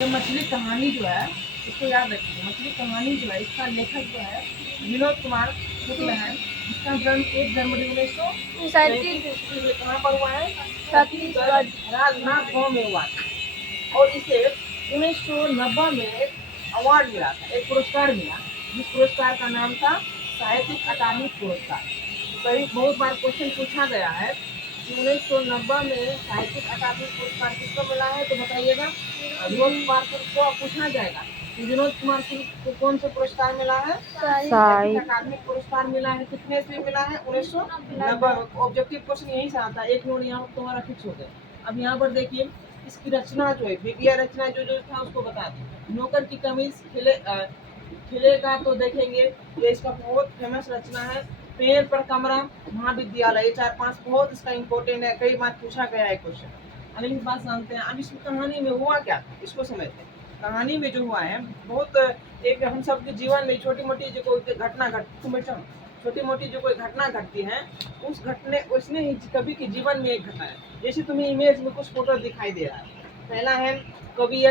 ये मछली कहानी जो है इसको याद रखिए। मछली कहानी जो है इसका लेखक जो है विनोद कुमार शुक्ल है। इसका जन्म 1 जनवरी 1937 ईस्वी में कहाँ पर हुआ है? छत्तीसगढ़ राजनाथ गाँव में हुआ था। और इसे 1990 में एक अवार्ड मिला था, एक पुरस्कार मिला, जिस पुरस्कार का नाम था साहित्यिक अकादमी पुरस्कार। कई बहुत बार क्वेश्चन पूछा गया है कि 1990 में साहित्यिक अकादमी पुरस्कार किसको मिला है, तो बताइएगा। विनोद कुमार को पूछा जाएगा कि विनोद कुमार सिंह को कौन सा पुरस्कार मिला है? साहित्यिक अकादमी पुरस्कार मिला है। कितने ईस्वी मिला है? 1990। ऑब्जेक्टिव क्वेश्चन यही से आता है। एक नोट यहाँ तुम्हारा फिक्स हो गया। अब यहाँ पर देखिए इसकी रचना जो है, विज्ञा रचना जो था उसको बता दी। नौकर की कमीज खिलेगा तो देखेंगे, ये इसका बहुत फेमस रचना है। पेड़ पर कमरा महाविद्यालय, ये 4-5 बहुत इसका इम्पोर्टेंट है, कई बार पूछा गया है क्वेश्चन। अब इस बात जानते हैं। अब इस कहानी में हुआ क्या, इसको समझते हैं। कहानी में जो हुआ है बहुत एक हम सब के जीवन में छोटी मोटी जो कोई घटना छोटी मोटी जो कोई घटना घटती है, उस घटने उसने ही कवि के जीवन में एक घटना है। जैसे तुम्हें इमेज में कुछ फोटो दिखाई दे रहा है। पहला है कवि,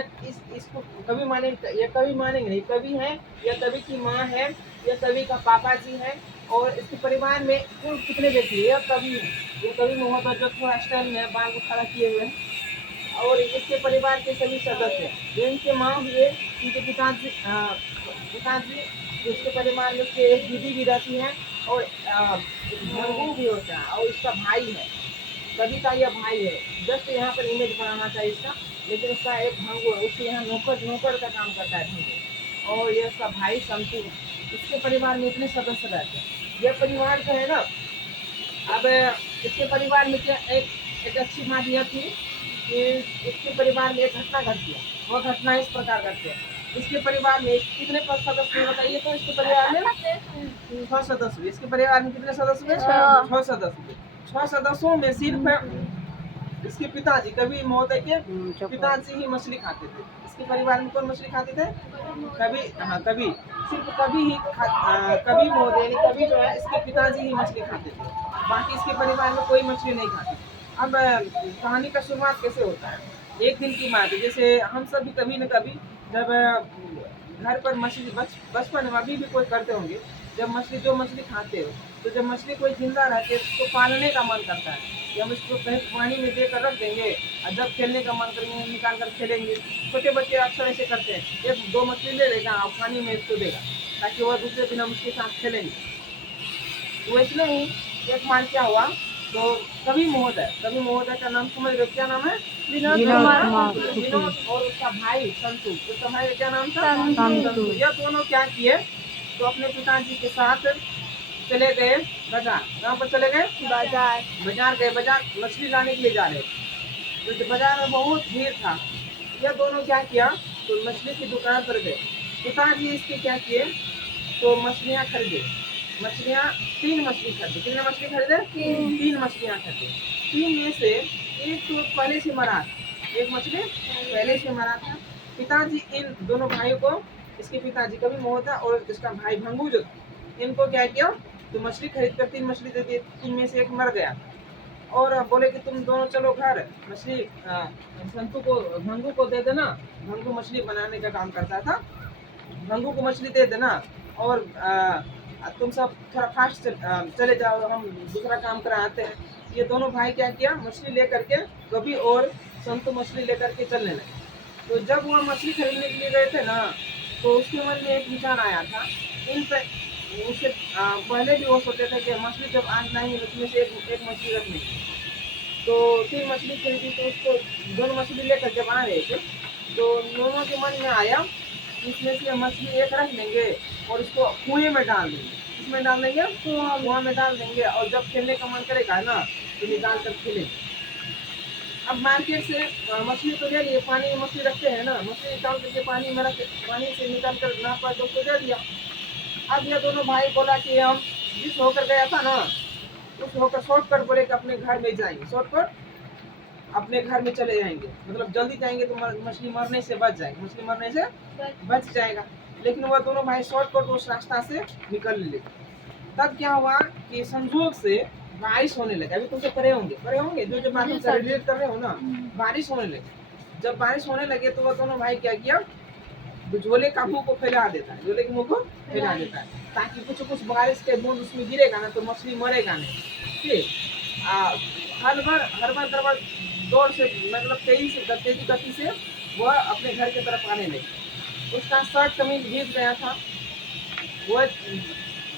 इसको कवि मानेंगे, ये कवि मानेंगे नहीं, कवि है, या कवि की माँ है, या कवि का पापा जी है, और इसके परिवार में कुल कितने व्यक्ति है? कवि है, ये कवि मोहब्बत जो थोड़ा स्टाइल में बाल को खड़ा किए हुए हैं। और इसके परिवार के सभी सदस्य हैं। इनके माँ हुए, इनके पिताजी, इसके परिवार में उसके एक दीदी भी रहती है, और भंगू भी होता है, और इसका भाई है, कवि का यह भाई है। जस्ट यहाँ पर इमेज बनाना चाहिए इसका, लेकिन उसका एक भंगू है, उसके यहाँ नौकर का काम करता है भंगू, और ये उसका भाई संतु। इसके परिवार में इतने सदस्य रहते हैं। यह परिवार जो है ना, अब इसके परिवार में क्या एक अच्छी बात यह थी कि इसके परिवार में एक घटना घट गया। वह घटना इस प्रकार घटती है। इसके परिवार में कितने सदस्य बताइए तो? इसके परिवार में 6 सदस्य। इसके परिवार में कितने सदस्य? 6 सदस्य। 6 सदस्यों में सिर्फ इसके पिताजी, कवि महोदय के पिताजी ही मछली खाते थे। इसके परिवार में कौन मछली खाते थे? कवि। हाँ, कवि, सिर्फ कवि ही कवि महोदय यानी कवि जो है इसके पिताजी ही मछली खाते थे, बाकी इसके परिवार में कोई मछली नहीं खाती। अब कहानी का शुरुआत कैसे होता है? एक दिन की बात है, जैसे हम सब भी कभी न कभी जब घर पर मछली बचपन में अभी भी कोई करते होंगे, जब मछली खाते हो, तो जब मछली कोई जिंदा रहती है तो पालने का मन करता है कि हम इसको कहीं पानी में देकर रख देंगे, और जब खेलने का मन करेंगे निकाल कर खेलेंगे। छोटे बच्चे अक्सर ऐसे करते हैं, 1-2 मछली ले लेगा और पानी में इसको देगा ताकि वह दूसरे दिन हम उसके साथ खेलेंगे। तो इसलिए ही एक बार क्या हुआ, तो कवि महोदय का नाम समझ रहे, क्या नाम है? विनोद कुमार। विनोद और उसका भाई संतु, उसका भाई क्या नाम था? संतु। यह दोनों क्या किए, तो अपने पिताजी के साथ चले गए बाजार। कहाँ पर चले गए? बाजार गए। बाजार मछली लाने के लिए जा रहे, तो बाजार में बहुत भीड़ था। यह दोनों क्या किया, तो मछली की दुकान पर गए। पिताजी इसके क्या किए, तो मछलियाँ खरीदे। 3 मछली खरीदे। कितने मछली खरीदे? 3 मछलियाँ खरीदे। 3 में से एक तो पहले से मरा था, एक मछली पहले से मरा था। पिताजी इन दोनों भाइयों को, इसके पिताजी कवि महोदय और इसका भाई भंगू जो, इनको क्या किया, तो मछली खरीद कर 3 मछली दे दी। 3 में से एक मर गया, और बोले कि तुम दोनों चलो घर, मछली भंगू को दे देना। भंगू मछली बनाने का काम करता था। भंगू को मछली दे देना, और तुम सब थोड़ा फास्ट चले जाओ, हम दूसरा काम कराते हैं। ये दोनों भाई क्या किया, मछली लेकर के, कवि और संतु मछली लेकर के चलने लगे। तो जब वह मछली खरीदने के लिए गए थे ना, तो उसके मन में एक विचार आया था। इन पे उससे पहले भी वो सोचे थे कि मछली जब आज नहीं उसमें से एक मछली रख लेंगे। तो 3 मछली खरीदी, तो उसको 2 मछली लेकर जब आ रहे थे, तो दोनों के मन में आया इसमें से मछली एक रख लेंगे और इसको कुएं में डाल देंगे। इसमें डाल देंगे, कुआं में डाल देंगे, और जब खेलने का मन करेगा ना तो निकाल कर खेलेंगे। अब मार्केट से मछली तो ले लिए, पानी में मछली रखते हैं ना, मछली निकाल करके पानी में रख, पानी से निकाल कर नापा तो उसको दे दिया। अब ये दोनों भाई बोला कि हम जिस होकर गया था ना, उस होकर शॉर्टकट बोले कि अपने घर में जाएंगे, शॉर्टकट अपने घर में चले जाएंगे, मतलब जल्दी जाएंगे तो मछली मरने से बच जाएगी, मछली मरने से बच जाएगा। लेकिन वह दोनों भाई शॉर्टकट उस रास्ता से निकल ले। तब क्या हुआ कि संजोग से बारिश होने लगा। अभी तुमसे पढ़े होंगे जो बात हम रिलेट कर रहे हो ना, बारिश होने लगी। जब बारिश होने लगे तो वह दोनों भाई क्या किया, झोले का मुंह को फैला देता है, झोले के मुंह को फैला देता है, ताकि कुछ कुछ बारिश के बूंद उसमें गिरेगा ना तो मछली मरेगा नहीं। ठीक, हर बार दरबार दौड़ से मतलब तेजी गति से वह अपने घर की तरफ आने लगी। उसका शर्ट कमीज भीग गया था। वह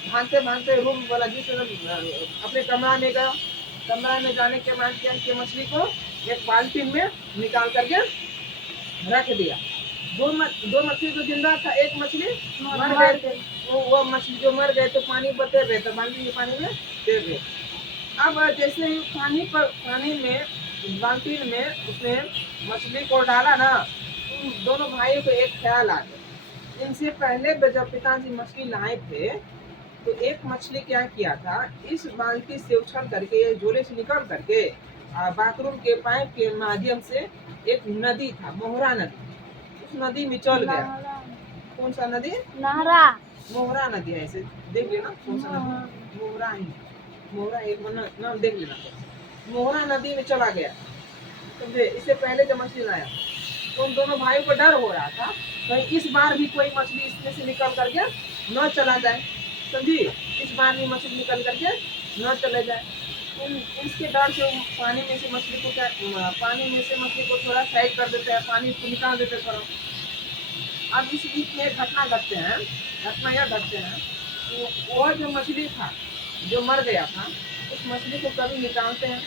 भागते भागते रूम वाला जिस अपने कमरा में गया। कमरा में जाने के बाद क्या कि मछली को एक बाल्टी में निकाल करके रख दिया। दो मछली जो जिंदा था, एक मछली मर गए। वो मछली जो मर गए तो पानी पर तैर रहे थे, बाल्टी के पानी में तैर रहे। अब जैसे ही पानी में बाल्टी में उसने मछली को डाला ना, दोनों भाइयों को एक ख्याल आ गया। इनसे पहले जब पिताजी मछली लाए थे तो एक मछली क्या किया था, इस बाल्टी से उछल करके झोले से निकल करके बाथरूम के पाइप के माध्यम से एक नदी था, मोहरा नदी, उस नदी में चल गया। कौन सा नदी? मोहरा नदी है, ऐसे देख लेना कौन सा नदी, मोहरा ही, मोहरा एक नाम देख लेना। मोहरा नदी में चला गया, समझे। इससे पहले जब मछली लाया तो उन दोनों भाइयों को डर हो रहा था कहीं इस बार भी कोई मछली इसमें से निकल करके न चला जाए, समझी। इस बार भी मछली निकल करके न चले जाए। इसके डर से पानी में से मछली को थोड़ा साइड कर देते हैं, पानी को निकाल देते हैं थोड़ा। अब इस बीच में घटना यह घटते हैं कि वह जो मछली था जो मर गया था, उस मछली को कभी निकालते हैं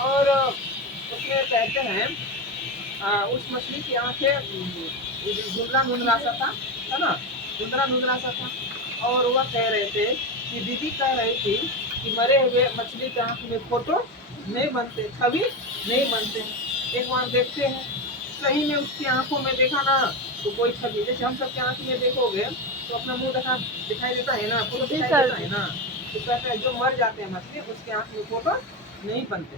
और उसमें कहते हैं उस मछली की आंखें धुंधला सा था, है ना, धुंधला सा था। और वह कह रहे थे कि दीदी कह रही थी कि मरे हुए मछली के आंख में फोटो नहीं बनते, छवि नहीं बनते। एक बार देखते हैं, सही में उसकी आंखों में देखा ना तो कोई छवि, जैसे हम सबके आंख में देखोगे तो अपना मुंह दिखाई देता है ना, फोटो दिखाई देता है ना। तो कहते हैं जो मर जाते हैं मछली उसके आंख में फोटो नहीं बनते,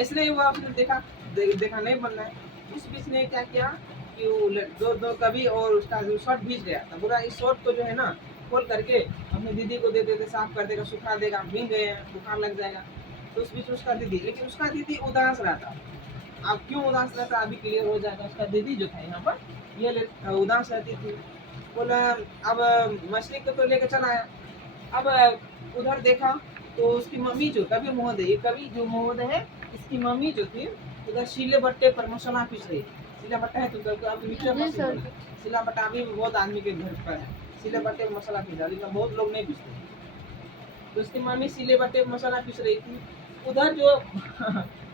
इसलिए वो आपने देखा नहीं बन रहा है। इस बीच ने क्या किया कि वो दो कभी और उसका जो शर्ट भीग गया था पूरा, इस शर्ट को जो है ना खोल करके अपनी दीदी को दे देते, साफ कर देगा, सुखा देगा, भीग गए हैं, बुखार लग जाएगा। तो उस बीच उसका दीदी, लेकिन उसका दीदी उदास रहता। अब क्यों उदास रहता अभी क्लियर हो जाएगा। उसका दीदी जो था यहाँ पर ये उदास रहती थी। बोला अब मछली को तो लेकर चला आया। अब उधर देखा तो उसकी मम्मी जो कभी महोदय है, इसकी मम्मी जो थी उधर शीले बट्टे पर मसाला पीस रही। शीला बट्टा है तो शीला बट्टा अभी भी बहुत आदमी के घर पर है, शीले बट्टे पर मसाला पीस रहा, लेकिन बहुत लोग नहीं पीसते। तो उसकी मम्मी शीले बट्टे पर मसाला पीस रही थी। उधर जो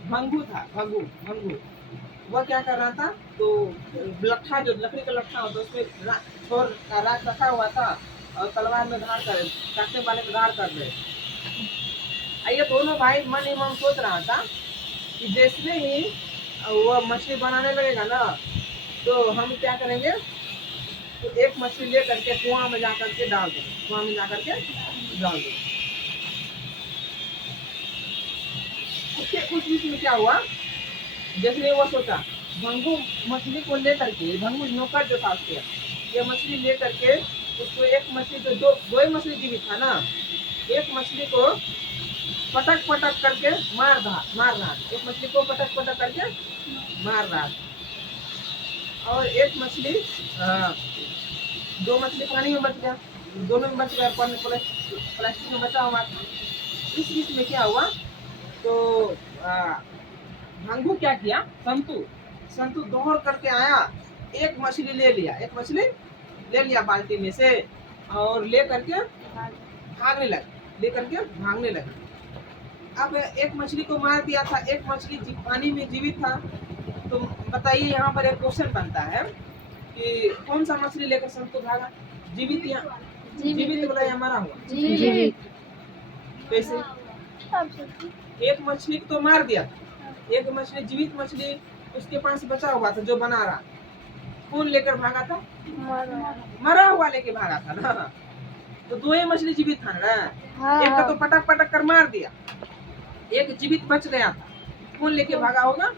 भंगू था, भंगू वह क्या कर रहा था, तो लट्ठा जो लकड़ी का लट्ठा होता है उसमें छोर का राख रखा हुआ था और तलवार में धार कर काटने वाले में धार कर रहे। ये दोनों भाई मन ही मन सोच रहा था कि जैसे ही वो मछली बनाने लगेगा ना तो हम क्या करेंगे, तो एक मछली ले करके कुआं में जाकर के डाल देंगे। उसके उस बीच में क्या हुआ, जैसे वो सोचा, भंगू मछली को ले करके, भंगू नौकर जो था उसके, ये मछली ले करके उसको एक मछली जो दो ही मछली जीवित था ना, एक मछली को पटक करके मार रहा, एक मछली को पटक करके मार रहा, और एक मछली दो मछली पानी में बच गया, दोनों में बच गया, प्लास्टिक में बचा हुआ था। इस बीच में क्या हुआ, तो भंगू क्या किया, संतू दौड़ करके आया, एक मछली ले लिया बाल्टी में से और ले करके भागने लगा। अब एक मछली को मार दिया था, एक मछली पानी में जीवित था। तो बताइए यहाँ पर एक क्वेश्चन बनता है कि कौन सा मछली लेकर संतू भागा, जीवित बोला या मरा हुआ? जीवित। कैसे? एक मछली को तो मार दिया था, एक मछली जीवित मछली उसके पास बचा हुआ था जो बना रहा, कौन लेकर भागा था? मरा हुआ लेके भागा था ना। तो दो ही मछली जीवित था ना, एक का तो पटक कर मार दिया, एक जीवित बच गया था, कौन लेके भागा होगा?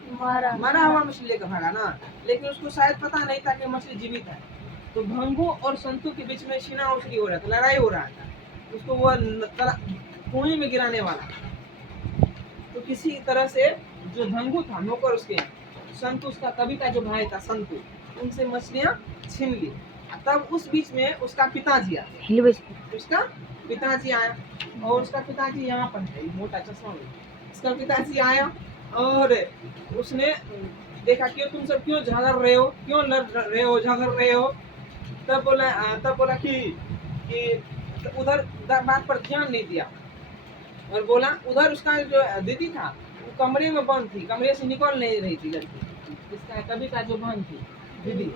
मरा हुआ मछली लेकर भागा ना। लेकिन उसको शायद पता नहीं था कि मछली जीवित है। तो भंगू और संतू के बीच में छीना उछली हो रहा था, लड़ाई हो रहा था, उसको वो कुएं में गिराने वाला। तो किसी तरह से जो भंगू था नौकर उसके संतु उसका कवि का जो भाई था संतु, उनसे मछलियाँ छीन ली। तब उस बीच में उसका पिताजी आया, उसका पिताजी आया, और उसका पिताजी यहाँ पर है, मोटा चश्मा में। उसका पिताजी आया और उसने देखा कि तुम सब क्यों झगड़ रहे हो, क्यों लड़ रहे हो, झगड़ रहे हो। तब बोला कि उधर बात पर ध्यान नहीं दिया, और बोला उधर उसका जो दीदी था वो कमरे में बंद थी, कमरे से निकल नहीं रही थी लड़की। इसका कभी का जो बहन थी दीदी,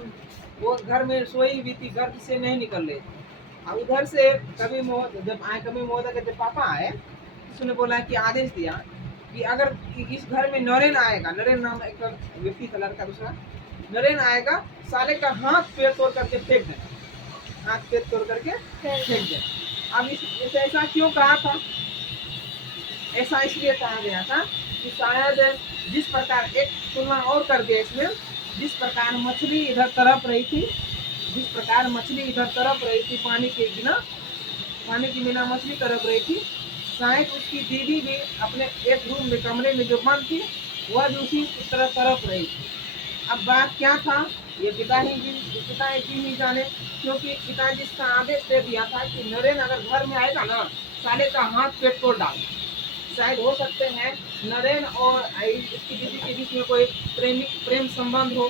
वो घर में सोई हुई थी, घर से नहीं निकल रही थी। और उधर से कभी महोदय के जब पापा आए, उसने बोला कि आदेश दिया कि अगर इस घर में नरेन आएगा, नरेन नाम एक व्यक्ति था, लड़का दूसरा, नरेन आएगा, साले का हाथ पैर तोड़ करके फेंक देना, हाथ पैर तोड़ करके फेंक देना। अब इसे ऐसा क्यों कहा था? ऐसा इसलिए कहा गया था कि शायद जिस प्रकार, एक तुलना और कर दिया इसमें, जिस प्रकार मछली इधर तरफ रही थी, जिस प्रकार मछली इधर तरफ रही थी पानी के बिना, पानी के बिना मछली तरफ रही थी, शायद उसकी दीदी भी अपने एक रूम में, कमरे में जो बंद थी, वह भी उसी तरफ रही थी। अब बात क्या था, ये पिताजी ही जाने, क्योंकि पिताजी इसका आदेश दे दिया था कि नरेन अगर घर में आएगा ना, साले का हाथ पेट तोड़ डाल। शायद हो सकते हैं नरेन और इसकी दीदी के बीच में कोई प्रेम संबंध हो।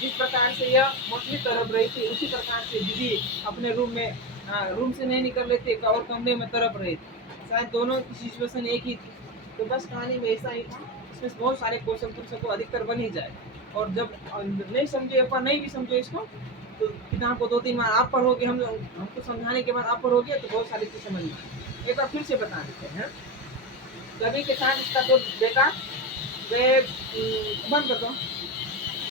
जिस प्रकार से यह मछली तरफ रही थी, उसी प्रकार से दीदी अपने रूम से नहीं निकल रही थी और कमरे में तरफ रही थी। शायद दोनों की सिचुएशन एक ही थी। तो बस कहानी में ऐसा ही था। इसमें बहुत सारे क्वेश्चन तुम सबको अधिकतर बन ही जाए, और जब नहीं समझे एक बार, नहीं भी समझे इसको, तो किताब को 2-3 बार आप पढ़ोगे, हमको समझाने के बाद आप पढ़ोगे, तो बहुत सारी चीज़ समझ में आएगी। एक बार फिर से बता देते हैं। कवि के साथ इसका तो बेटा बंद कर दो।